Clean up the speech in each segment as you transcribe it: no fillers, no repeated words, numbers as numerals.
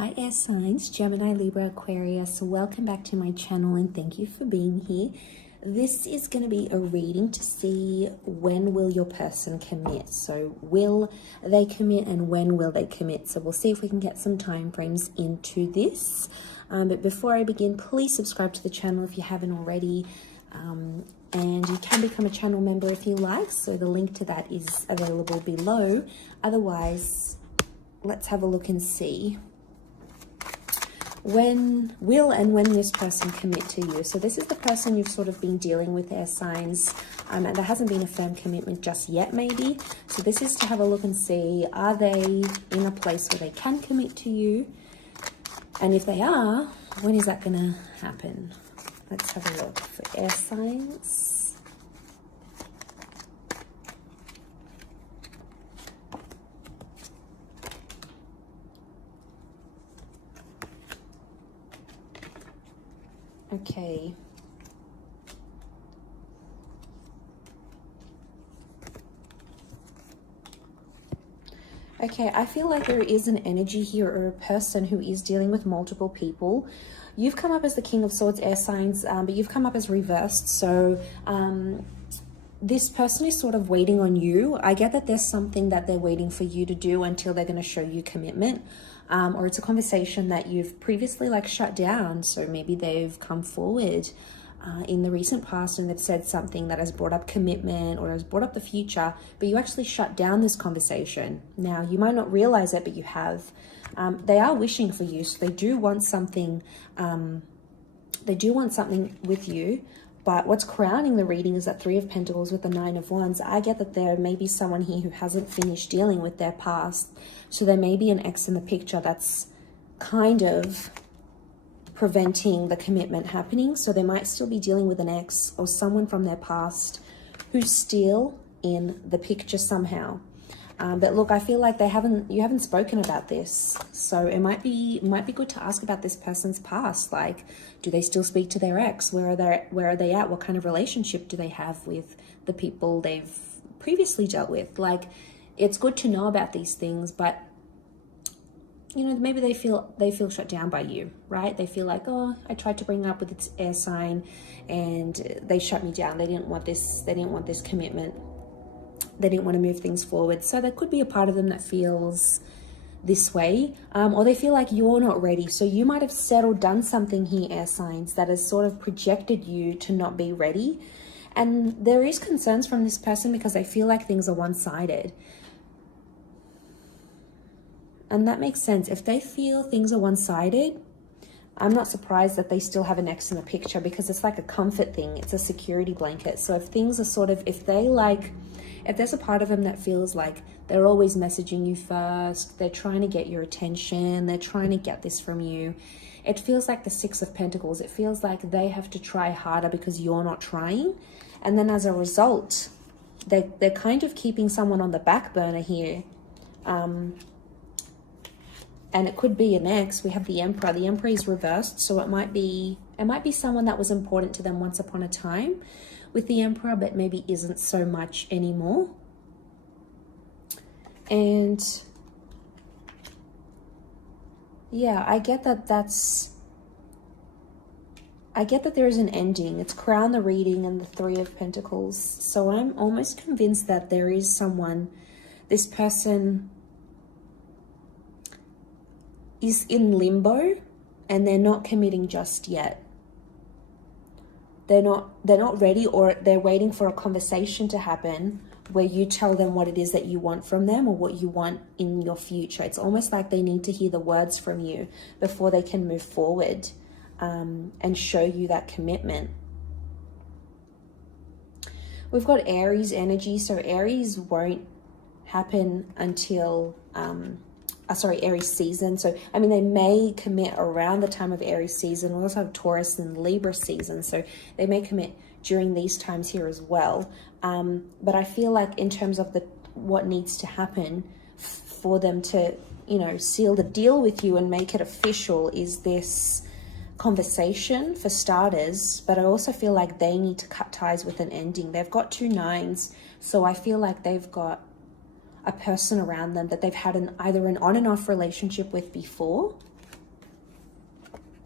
Hi air signs, Gemini, Libra, Aquarius. Welcome back to my channel and thank you for being here. This is going to be a reading to see when will your person commit. So will they commit and when will they commit? So we'll see if we can get some time frames into this. But before I begin, please subscribe to the channel if you haven't already. And you can become a channel member if you like. So the link to that is available below. Otherwise, let's have a look and see when this person commit to you. So this is the person you've sort of been dealing with, air signs, and there hasn't been a firm commitment just yet maybe. So this is to have a look and see, are they in a place where they can commit to you? And if they are, when is that gonna happen? Let's have a look for air signs. Okay. Okay, I feel like there is an energy here or a person who is dealing with multiple people. You've come up as the King of Swords, air signs, but you've come up as reversed. So this person is sort of waiting on you. I get that there's something that they're waiting for you to do until they're going to show you commitment. Or it's a conversation that you've previously like shut down. So maybe they've come forward in the recent past and they've said something that has brought up commitment or has brought up the future, but you actually shut down this conversation. Now, you might not realize it, but you have. They are wishing for you. So they do want something. They do want something with you. But what's crowning the reading is that Three of Pentacles with the Nine of Wands. I get that there may be someone here who hasn't finished dealing with their past. So there may be an ex in the picture that's kind of preventing the commitment happening. So they might still be dealing with an ex or someone from their past who's still in the picture somehow. But look, I feel like you haven't spoken about this. So it might be good to ask about this person's past. Like, do they still speak to their ex? Where are they at? What kind of relationship do they have with the people they've previously dealt with? Like, it's good to know about these things, but you know, maybe they feel shut down by you, right? They feel like, oh, I tried to bring up with its air sign and they shut me down. They didn't want this commitment. They didn't want to move things forward. So there could be a part of them that feels this way, or they feel like you're not ready. So you might have said or done something here, air signs, that has sort of projected you to not be ready. And there is concerns from this person because they feel like things are one-sided. And that makes sense. If they feel things are one-sided, I'm not surprised that they still have an ex in the picture because it's like a comfort thing. It's a security blanket. So if things are sort of, if there's a part of them that feels like they're always messaging you first, they're trying to get your attention, they're trying to get this from you, it feels like the Six of Pentacles. It feels like they have to try harder because you're not trying. And then as a result, they're kind of keeping someone on the back burner here. And it could be an ex. We have the Emperor. The Emperor is reversed, so it might be someone that was important to them once upon a time with the Emperor, but maybe isn't so much anymore. And yeah, I get that there is an ending. It's crown the reading and the Three of Pentacles. So I'm almost convinced that there is someone, this person is in limbo and they're not committing just yet. They're not ready, or they're waiting for a conversation to happen where you tell them what it is that you want from them or what you want in your future. It's almost like they need to hear the words from you before they can move forward and show you that commitment. We've got Aries energy. So Aries won't happen until Aries season. So, I mean, they may commit around the time of Aries season. We also have Taurus and Libra season. So they may commit during these times here as well. But I feel like in terms of what needs to happen for them to, you know, seal the deal with you and make it official is this conversation for starters. But I also feel like they need to cut ties with an ending. They've got 2 nines. So I feel like they've got a person around them that they've had either an on and off relationship with before,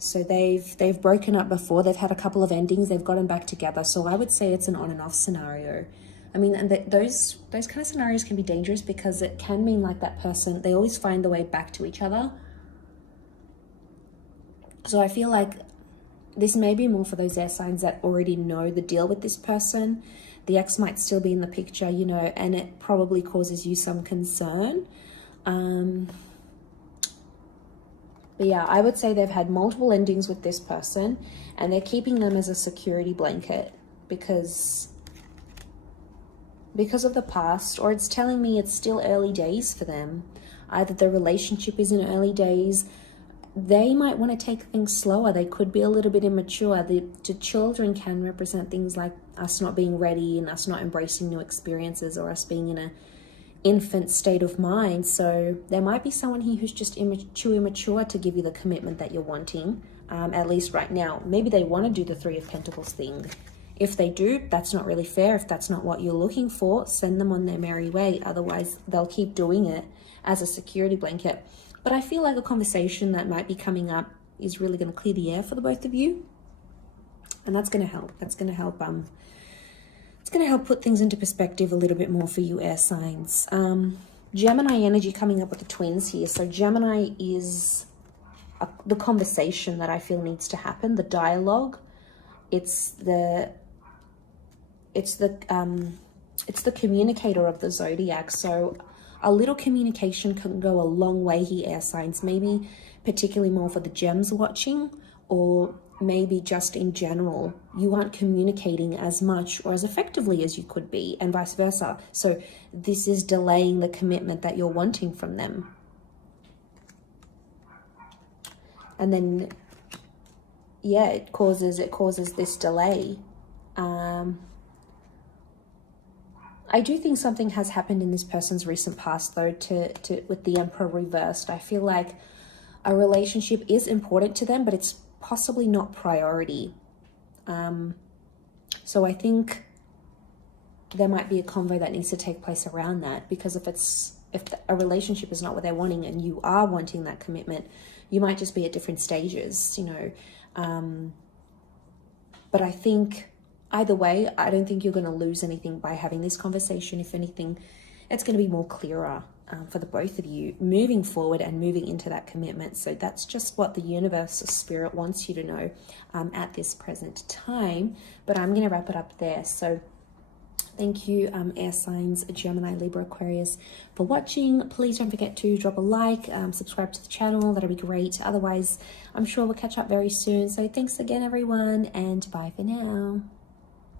So they've broken up before. They've had a couple of endings. They've gotten back together. So I would say it's an on and off scenario. I mean, and those kind of scenarios can be dangerous because it can mean like that person, they always find the way back to each other. So I feel like this may be more for those air signs that already know the deal with this person. The ex might still be in the picture, you know, and it probably causes you some concern. But yeah, I would say they've had multiple endings with this person and they're keeping them as a security blanket because of the past, or it's telling me it's still early days for them. Either the relationship is in early days, they might want to take things slower. They could be a little bit immature. The children can represent things like us not being ready and us not embracing new experiences, or us being in an infant state of mind. So there might be someone here who's just too immature to give you the commitment that you're wanting, at least right now. Maybe they want to do the Three of Pentacles thing. If they do, that's not really fair. If that's not what you're looking for, send them on their merry way. Otherwise, they'll keep doing it as a security blanket. But I feel like a conversation that might be coming up is really going to clear the air for the both of you. And that's going to help. That's going to help. It's going to help put things into perspective a little bit more for you air signs. Gemini energy coming up with the twins here. So Gemini is the conversation that I feel needs to happen, the dialogue. It's the communicator of the zodiac. So a little communication can go a long way here, air signs. Maybe particularly more for the gems watching, or maybe just in general, you aren't communicating as much or as effectively as you could be, and vice versa. So this is delaying the commitment that you're wanting from them. And then, yeah, it causes this delay. I do think something has happened in this person's recent past, though, with the Emperor reversed. I feel like a relationship is important to them, but it's possibly not priority. So I think there might be a convo that needs to take place around that, because if a relationship is not what they're wanting and you are wanting that commitment, you might just be at different stages, you know. But I think either way, I don't think you're going to lose anything by having this conversation. If anything, it's going to be more clearer for the both of you moving forward and moving into that commitment. So that's just what the universe or spirit wants you to know at this present time. But I'm going to wrap it up there. So thank you, air signs, Gemini, Libra, Aquarius, for watching. Please don't forget to drop a like, subscribe to the channel. That'll be great. Otherwise, I'm sure we'll catch up very soon. So thanks again, everyone, and bye for now.